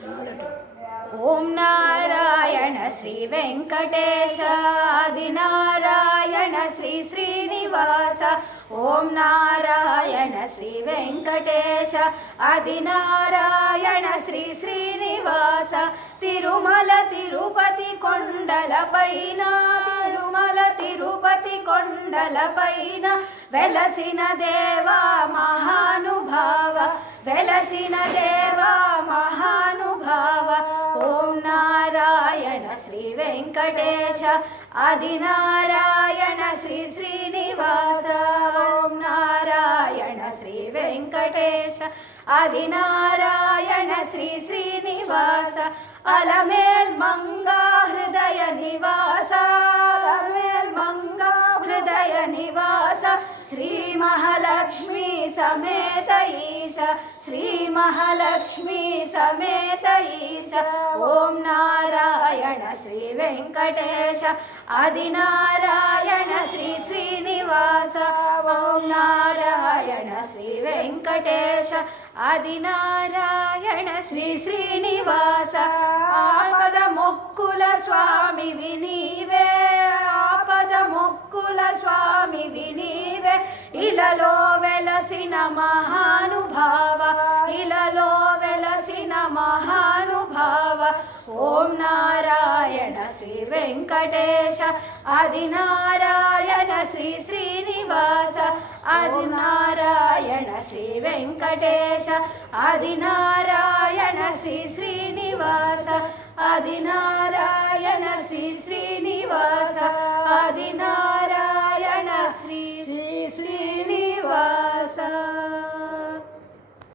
ఓం నారాయణ శ్రీ వెంకటేశ ఆదినారాయణ శ్రీ శ్రీనివాస. ఓం నారాయణ శ్రీ వెంకటేశ ఆదినారాయణ శ్రీ శ్రీనివాస. తిరుమల తిరుపతి కొండలపైన, తిరుమల తిరుపతి కొండలపైన వెలసిన దేవా మహానుభావ, వెలసిన దేవా మహానుభావ. ఓం నారాయణ శ్రీ వెంకటేశ ఆదినారాయణ శ్రీ శ్రీనివాస. ఓం నారాయణ శ్రీ వెంకటేశ ఆదినారాయణ శ్రీ శ్రీనివాస. అలమేల్ మంగా హృదయ నివాస, అలమేల్ మంగా హృదయ నివాస. శ్రీ మహాలక్ష్మి సమేత ఈశ, శ్రీ మహాలక్ష్మి సమేత ఈశ. ఓం నారాయణ శ్రీ వెంకటేశ ఆదినారాయణ శ్రీ శ్రీనివాస. ఓం నారాయణ శ్రీ వెంకటేశ ఆదినారాయణ శ్రీ శ్రీనివాస. ఆపద మొక్కుల స్వామివి నీవే, ఆపద మొక్కుల స్వామివి నీవే. ఇలలో వెలసిన మహానుభావ, ఇలలో వెలసిన మహానుభావ. ఓం నారాయణ శ్రీ వెంకటేశ ఆదినారాయణ శ్రీ శ్రీనివాస. ఆదినారాయణ శ్రీ వెంకటేశ ఆదినారాయణ శ్రీ శ్రీనివాస. ఆదినారాయణ శ్రీ శ్రీనివాస. ఆదినారాయణ